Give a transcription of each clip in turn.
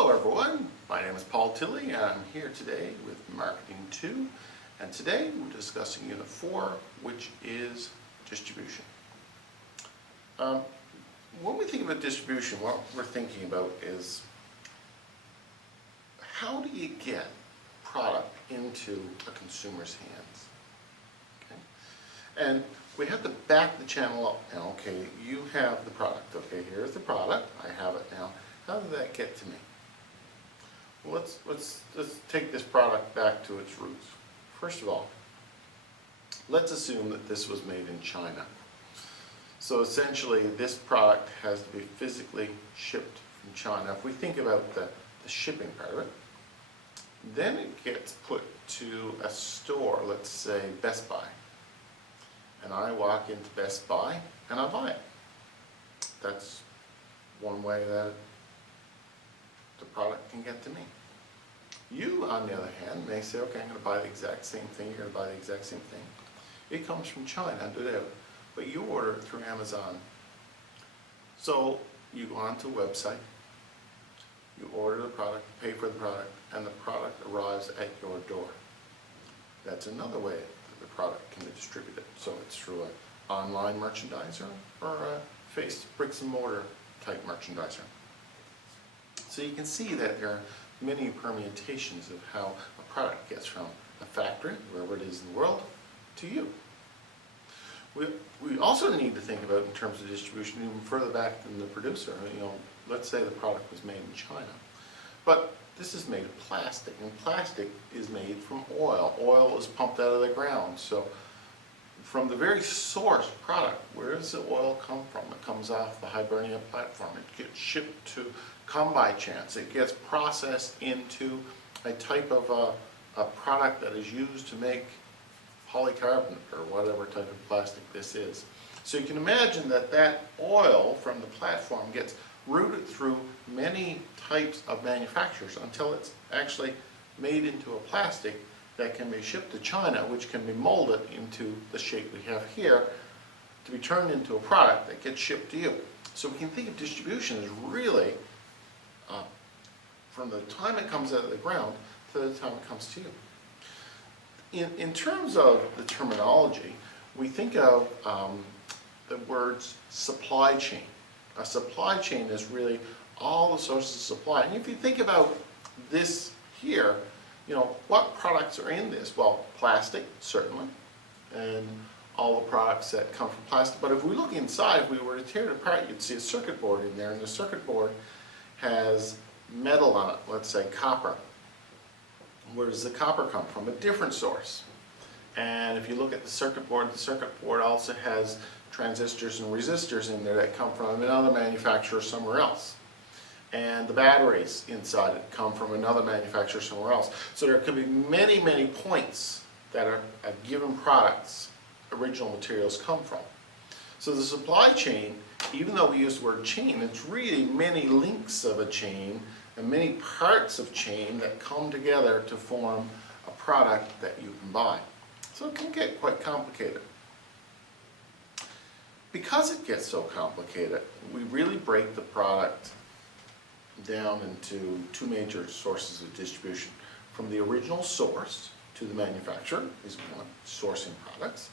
Hello everyone, my name is Paul Tilley and I'm here today with Marketing 2, and today we're discussing Unit 4, which is distribution. When we think about distribution, what we're thinking about is how do you get product into a consumer's hands? Okay? And we have to back the channel up now. Okay, you have the product. Okay, here's the product. I have it now. How did that get to me? Well, let's take this product back to its roots. First of all, let's assume that this was made in China. So essentially, this product has to be physically shipped from China. If we think about the shipping part of it, then it gets put to a store, let's say Best Buy. And I walk into Best Buy and I buy it. That's one way that the product can get to me. You, on the other hand, may say, okay, I'm going to buy the exact same thing, you're going to buy the exact same thing. It comes from China, but you order it through Amazon. So you go onto a website, you order the product, pay for the product, and the product arrives at your door. That's another way that the product can be distributed. So it's through an online merchandiser or a bricks and mortar type merchandiser. So you can see that there are many permutations of how a product gets from a factory, wherever it is in the world, to you. We also need to think about, in terms of distribution, even further back than the producer. Let's say the product was made in China, but this is made of plastic, and plastic is made from oil. Oil is pumped out of the ground. So from the very source product, where does the oil come from? It comes off the Hibernia platform. It gets shipped to come by chance. It gets processed into a type of a product that is used to make polycarbonate or whatever type of plastic this is. So you can imagine that that oil from the platform gets routed through many types of manufacturers until it's actually made into a plastic that can be shipped to China, which can be molded into the shape we have here to be turned into a product that gets shipped to you. So we can think of distribution as really from the time it comes out of the ground to the time it comes to you. In terms of the terminology, we think of the words supply chain. A supply chain is really all the sources of supply. And if you think about this here, what products are in this? Well, plastic, certainly, and all the products that come from plastic. But if we look inside, if we were to tear it apart, you'd see a circuit board in there, and the circuit board has metal on it, let's say copper. Where does the copper come from? A different source. And if you look at the circuit board also has transistors and resistors in there that come from another manufacturer somewhere else. And the batteries inside it come from another manufacturer somewhere else. So there could be many, many points that a given product's original materials come from. So the supply chain, even though we use the word chain, it's really many links of a chain and many parts of chain that come together to form a product that you can buy. So it can get quite complicated. Because it gets so complicated, we really break the product down into two major sources of distribution. From the original source to the manufacturer is one, sourcing products,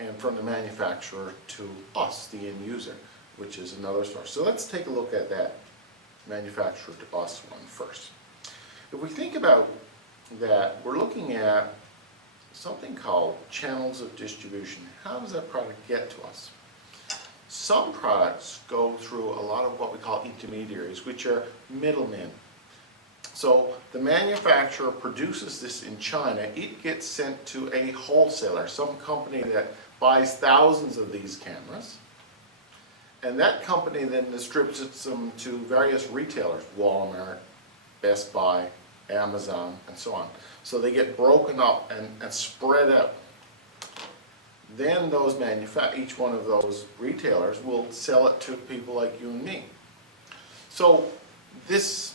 and from the manufacturer to us, the end user, which is another source. So let's take a look at that manufacturer to us one first. If we think about that, we're looking at something called channels of distribution. How does that product get to us? Some products go through a lot of what we call intermediaries, which are middlemen. So the manufacturer produces this in China. It gets sent to a wholesaler, some company that buys thousands of these cameras. And that company then distributes them to various retailers, Walmart, Best Buy, Amazon, and so on. So they get broken up and spread out. Then those each one of those retailers will sell it to people like you and me. So this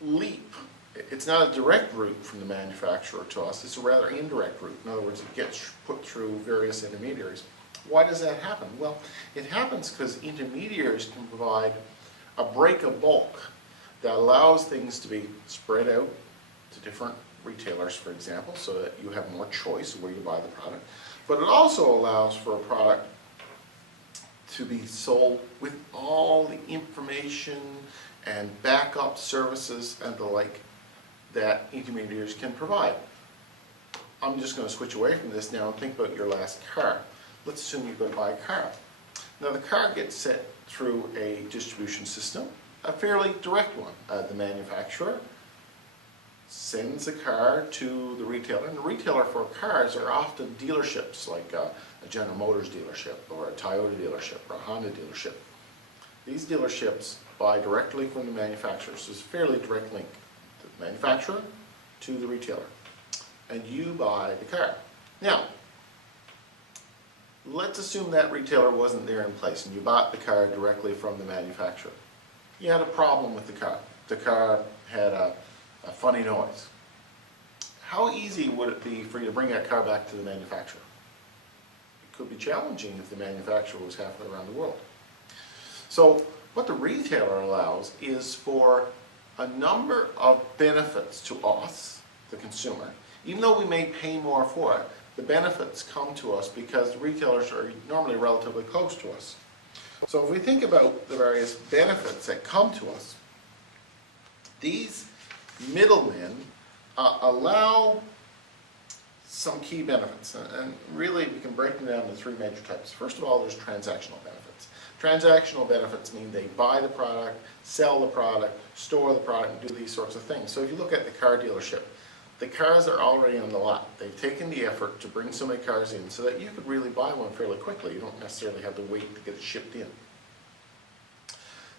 leap, it's not a direct route from the manufacturer to us, it's a rather indirect route. In other words, it gets put through various intermediaries. Why does that happen? Well, it happens because intermediaries can provide a break of bulk that allows things to be spread out to different retailers, for example, so that you have more choice where you buy the product. But it also allows for a product to be sold with all the information and backup services and the like that intermediaries can provide. I'm just going to switch away from this now and think about your last car. Let's assume you're going to buy a car. Now the car gets set through a distribution system, a fairly direct one. The manufacturer sends a car to the retailer, and the retailer for cars are often dealerships like a General Motors dealership or a Toyota dealership or a Honda dealership. These dealerships buy directly from the manufacturer, so it's a fairly direct link to the manufacturer to the retailer, and you buy the car. Now, let's assume that retailer wasn't there in place and you bought the car directly from the manufacturer. You had a problem with the car. The car had a funny noise. How easy would it be for you to bring that car back to the manufacturer? It could be challenging if the manufacturer was halfway around the world. So what the retailer allows is for a number of benefits to us, the consumer. Even though we may pay more for it, the benefits come to us because the retailers are normally relatively close to us. So if we think about the various benefits that come to us, these middlemen allow some key benefits, and really we can break them down into three major types. First of all, there's transactional benefits. Transactional benefits mean they buy the product, sell the product, store the product, and do these sorts of things. So if you look at the car dealership, the cars are already on the lot. They've taken the effort to bring so many cars in so that you could really buy one fairly quickly. You don't necessarily have to wait to get it shipped in.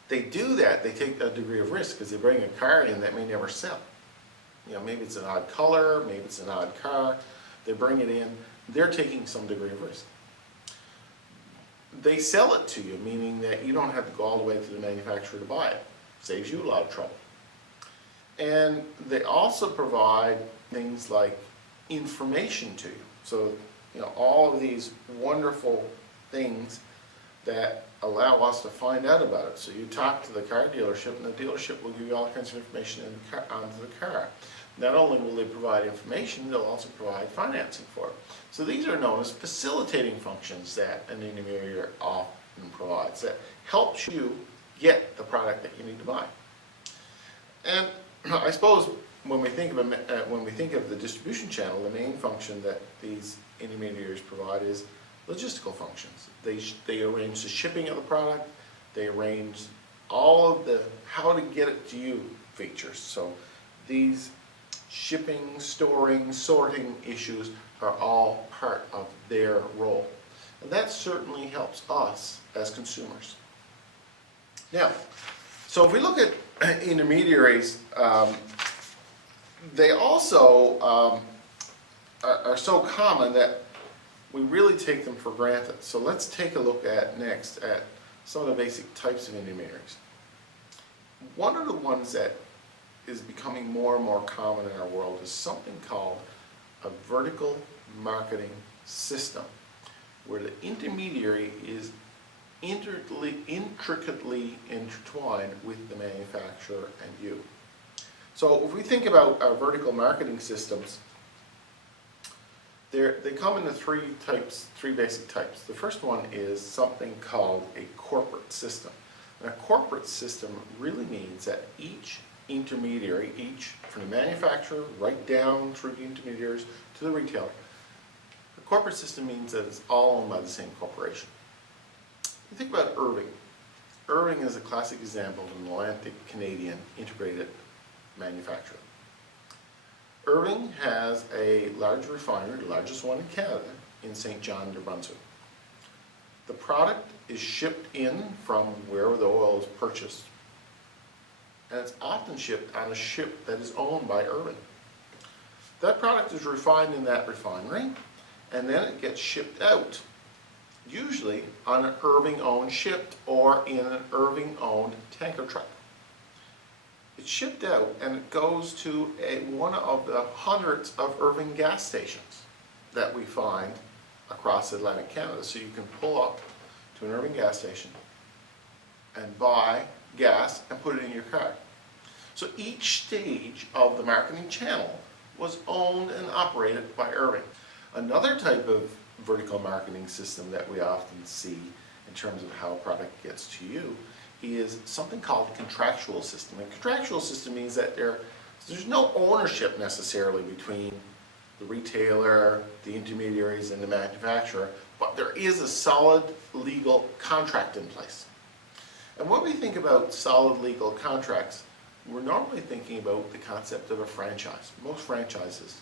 They do that, they take a degree of risk because they bring a car in that may never sell. You know, maybe it's an odd color, maybe it's an odd car. They bring it in, they're taking some degree of risk. They sell it to you, meaning that you don't have to go all the way to the manufacturer to buy it. Saves you a lot of trouble. And they also provide things like information to you. So, you know, all of these wonderful things that allow us to find out about it. So you talk to the car dealership, and the dealership will give you all kinds of information onto the car. Not only will they provide information, they'll also provide financing for it. So these are known as facilitating functions that an intermediary often provides that helps you get the product that you need to buy. And I suppose when we think of the distribution channel, the main function that these intermediaries provide is logistical functions. They arrange the shipping of the product. They arrange all of the how to get it to you features. So these shipping, storing, sorting issues are all part of their role. And that certainly helps us as consumers. Now, so if we look at intermediaries, they also are so common that we really take them for granted. So let's take a look at next at some of the basic types of intermediaries. One of the ones that is becoming more and more common in our world is something called a vertical marketing system, where the intermediary is intricately intertwined with the manufacturer and you. So if we think about our vertical marketing systems, they come into three basic types. The first one is something called a corporate system. And a corporate system really means that each intermediary, from the manufacturer right down through the intermediaries to the retailer, the corporate system means that it's all owned by the same corporation. You think about Irving. Irving is a classic example of an Atlantic Canadian integrated manufacturer. Irving has a large refinery, the largest one in Canada, in St. John, New Brunswick. The product is shipped in from where the oil is purchased, and it's often shipped on a ship that is owned by Irving. That product is refined in that refinery, and then it gets shipped out, usually on an Irving-owned ship or in an Irving-owned tanker truck. It's shipped out and it goes to one of the hundreds of Irving gas stations that we find across Atlantic Canada. So you can pull up to an Irving gas station and buy gas and put it in your car. So each stage of the marketing channel was owned and operated by Irving. Another type of vertical marketing system that we often see in terms of how a product gets to you is something called a contractual system. A contractual system means that there's no ownership necessarily between the retailer, the intermediaries, and the manufacturer, but there is a solid legal contract in place. And when we think about solid legal contracts, we're normally thinking about the concept of a franchise. Most franchises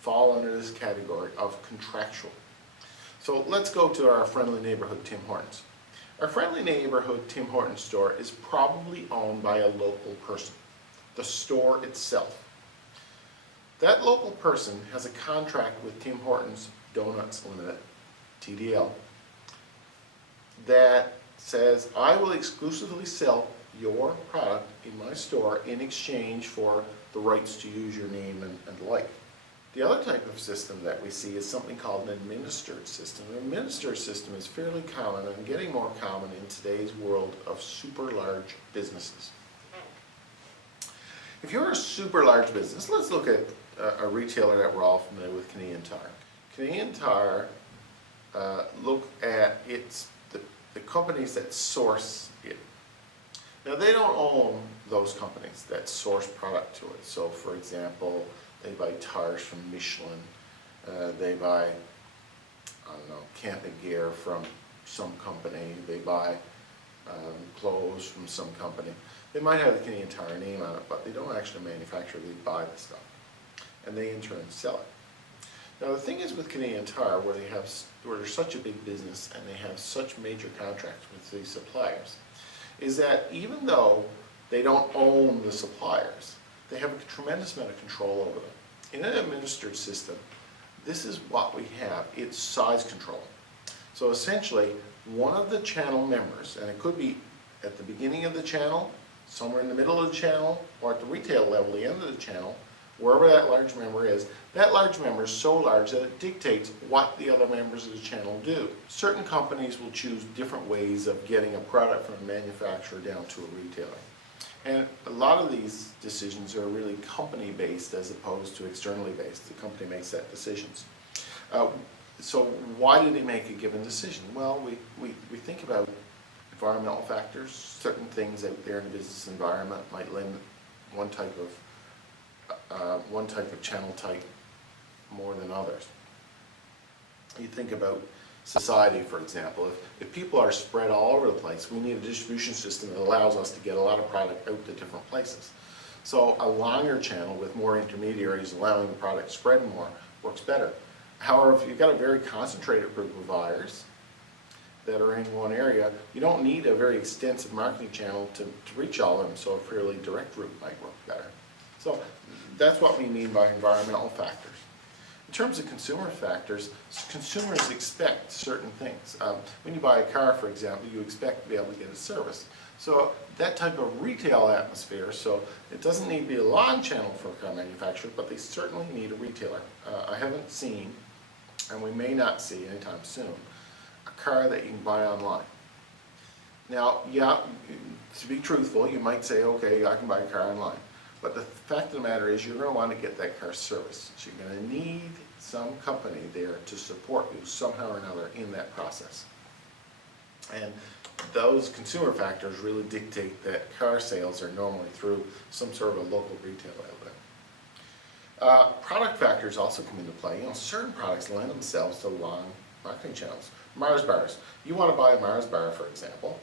fall under this category of contractual. So let's go to our friendly neighborhood Tim Hortons. Our friendly neighborhood Tim Hortons store is probably owned by a local person, the store itself. That local person has a contract with Tim Hortons Donuts Limited, TDL, that says, I will exclusively sell your product in my store in exchange for the rights to use your name and the like. The other type of system that we see is something called an administered system. An administered system is fairly common and getting more common in today's world of super large businesses. If you're a super large business, let's look at a retailer that we're all familiar with, Canadian Tire. Canadian Tire, look at the companies that source it. Now they don't own those companies that source product to it. So for example, they buy tires from Michelin, they buy, I don't know, camping gear from some company, they buy clothes from some company. They might have the Canadian Tire name on it, but they don't actually manufacture, they buy the stuff. And they in turn sell it. Now the thing is with Canadian Tire, where they're such a big business and they have such major contracts with these suppliers, is that even though they don't own the suppliers, they have a tremendous amount of control over them. In an administered system, this is what we have, it's size control. So essentially, one of the channel members, and it could be at the beginning of the channel, somewhere in the middle of the channel, or at the retail level, the end of the channel, wherever that large member is, that large member is so large that it dictates what the other members of the channel do. Certain companies will choose different ways of getting a product from a manufacturer down to a retailer. And a lot of these decisions are really company-based as opposed to externally based. The company makes that decisions. So why do they make a given decision? Well, we think about environmental factors. Certain things out there in the business environment might limit one type of channel type more than others. You think about society, for example. If people are spread all over the place, we need a distribution system that allows us to get a lot of product out to different places. So a longer channel with more intermediaries allowing the product to spread more works better. However, if you've got a very concentrated group of buyers that are in one area, you don't need a very extensive marketing channel to reach all of them, so a fairly direct route might work better. So that's what we mean by environmental factors. In terms of consumer factors, consumers expect certain things. When you buy a car, for example, you expect to be able to get a service. So that type of retail atmosphere, so it doesn't need to be a long channel for a car manufacturer, but they certainly need a retailer. I haven't seen, and we may not see anytime soon, a car that you can buy online. Now, yeah, to be truthful, you might say, okay, I can buy a car online. But the fact of the matter is you're going to want to get that car serviced. So you're going to need some company there to support you somehow or another in that process. And those consumer factors really dictate that car sales are normally through some sort of a local retail outlet. Product factors also come into play. You know, certain products lend themselves to long marketing channels. Mars bars. You want to buy a Mars bar, for example.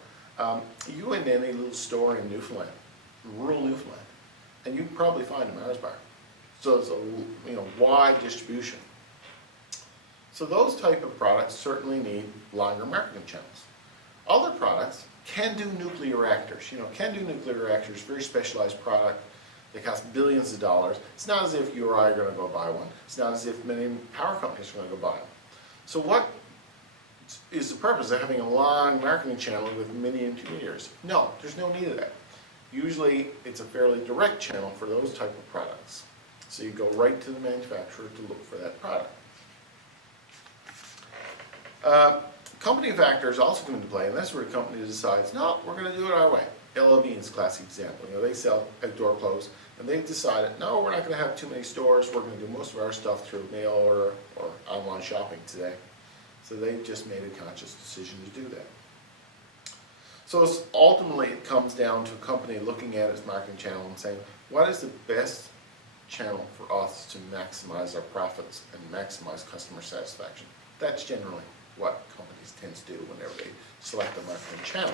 You go into any little store in Newfoundland, rural Newfoundland, and you can probably find a Mars bar. So there's a wide distribution. So those type of products certainly need longer marketing channels. Other products can do nuclear reactors. Can do nuclear reactors, very specialized product. They cost billions of dollars. It's not as if you or I are going to go buy one. It's not as if many power companies are going to go buy them. So what is the purpose of having a long marketing channel with many intermediaries? No, there's no need of that. Usually it's a fairly direct channel for those type of products. So you go right to the manufacturer to look for that product. Company factors also come into play, and that's where a company decides, no, we're going to do it our way. LOB is a classic example. You know, they sell outdoor clothes, and they've decided, no, we're not going to have too many stores. We're going to do most of our stuff through mail order or online shopping today. So they've just made a conscious decision to do that. So ultimately, it comes down to a company looking at its marketing channel and saying, what is the best channel for us to maximize our profits and maximize customer satisfaction? That's generally what companies tend to do whenever they select a marketing channel.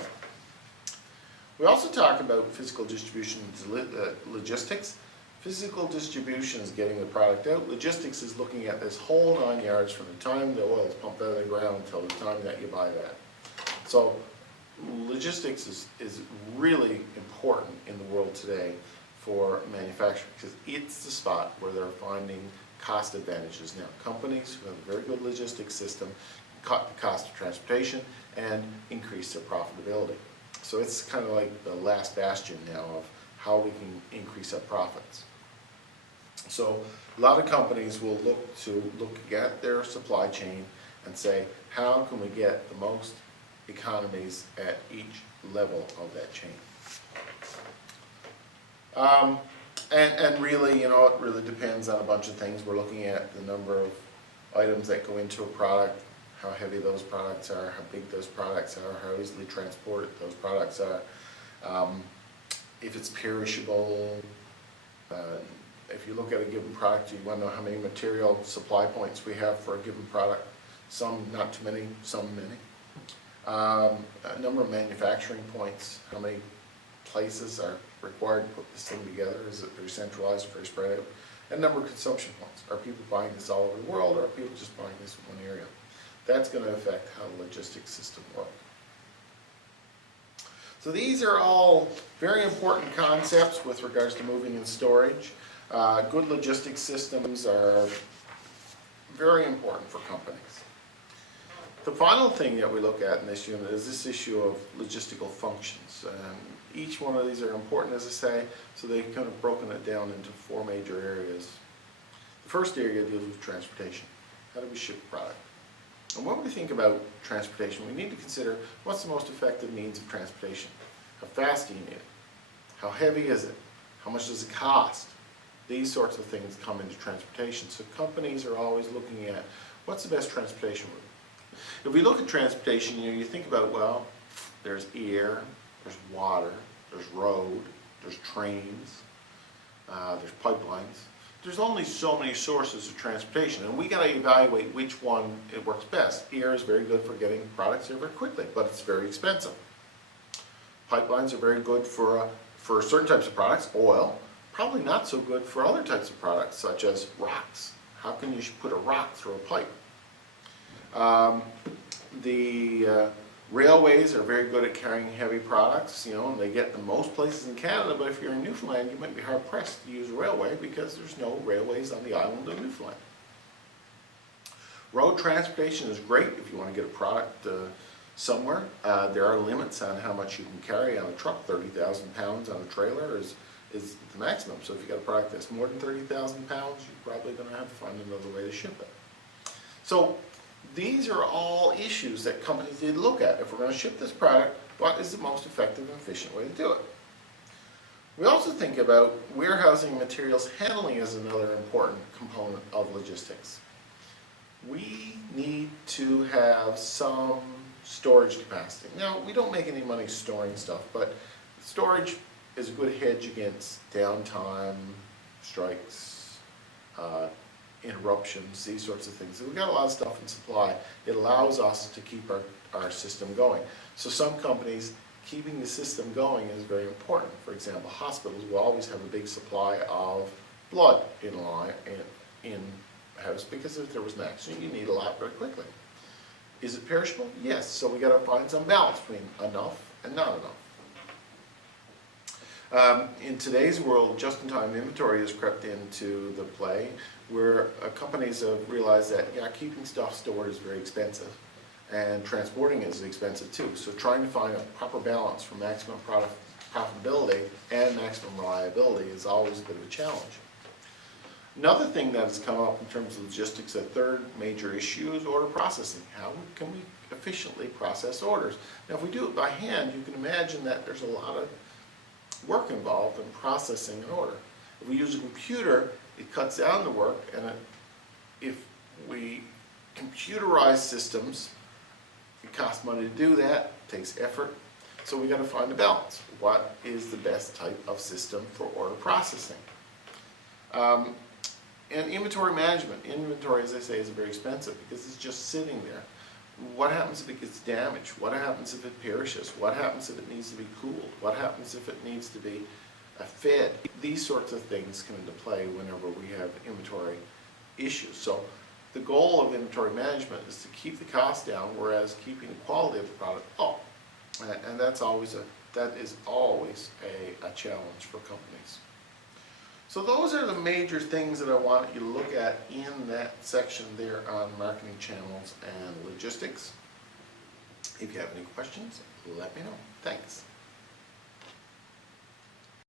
We also talk about physical distribution and logistics. Physical distribution is getting the product out. Logistics is looking at this whole 9 yards from the time the oil is pumped out of the ground until the time that you buy that. So logistics is really important in the world today for manufacturing because it's the spot where they're finding cost advantages. Now, companies who have a very good logistics system cut the cost of transportation and increase their profitability. So it's kind of like the last bastion now of how we can increase our profits. So a lot of companies will look at their supply chain and say, how can we get the most economies at each level of that chain? And really, you know, it really depends on a bunch of things. We're looking at the number of items that go into a product, how heavy those products are, how big those products are, how easily transported those products are, if it's perishable. If you look at a given product, you want to know how many material supply points we have for a given product. Some not too many, some many. A number of manufacturing points, how many places are required to put this thing together, is it very centralized or very spread out? And number of consumption points, are people buying this all over the world or are people just buying this in one area? That's going to affect how the logistics system works. So these are all very important concepts with regards to moving and storage. Good logistics systems are very important for companies. The final thing that we look at in this unit is this issue of logistical functions. Each one of these are important, as I say, so they've kind of broken it down into 4 major areas. The first area deals with transportation. How do we ship a product? And when we think about transportation, we need to consider what's the most effective means of transportation. How fast do you need it? How heavy is it? How much does it cost? These sorts of things come into transportation. So companies are always looking at what's the best transportation route. If we look at transportation, you think about, well, there's air, there's water, there's road, there's trains, there's pipelines. There's only so many sources of transportation, and we got to evaluate which one it works best. Air is very good for getting products here very quickly, but it's very expensive. Pipelines are very good for certain types of products. Oil, probably not so good for other types of products, such as rocks. How can you put a rock through a pipe? Railways are very good at carrying heavy products, you know, and they get to most places in Canada, but if you're in Newfoundland, you might be hard-pressed to use a railway because there's no railways on the island of Newfoundland. Road transportation is great if you want to get a product somewhere. There are limits on how much you can carry on a truck. 30,000 pounds on a trailer is the maximum. So if you got a product that's more than 30,000 pounds, you're probably going to have to find another way to ship it. So these are all issues that companies need to look at. If we're going to ship this product, what is the most effective and efficient way to do it? We also think about warehousing and materials handling as another important component of logistics. We need to have some storage capacity. Now, we don't make any money storing stuff, but storage is a good hedge against downtime, strikes, interruptions, these sorts of things. So we've got a lot of stuff in supply. It allows us to keep our system going. So some companies, keeping the system going is very important. For example, hospitals will always have a big supply of blood in house because if there was an accident, you need a lot very quickly. Is it perishable? Yes. So we got to find some balance between enough and not enough. In today's world, just-in-time inventory has crept into the play, where companies have realized that keeping stuff stored is very expensive, and transporting is expensive too. So trying to find a proper balance for maximum profitability and maximum reliability is always a bit of a challenge. Another thing that has come up in terms of logistics, a third major issue, is order processing. How can we efficiently process orders? Now, if we do it by hand, you can imagine that there's a lot of work involved in processing an order. If we use a computer, it cuts down the work, and if we computerize systems, it costs money to do that, takes effort, so we got to find a balance. What is the best type of system for order processing? And inventory management. Inventory, as I say, is very expensive because it's just sitting there. What happens if it gets damaged? What happens if it perishes? What happens if it needs to be cooled? What happens if it needs to be fed? These sorts of things come into play whenever we have inventory issues. So the goal of inventory management is to keep the cost down, whereas keeping the quality of the product up. And that is always a challenge for companies. So those are the major things that I want you to look at in that section there on marketing channels and logistics. If you have any questions, let me know. Thanks.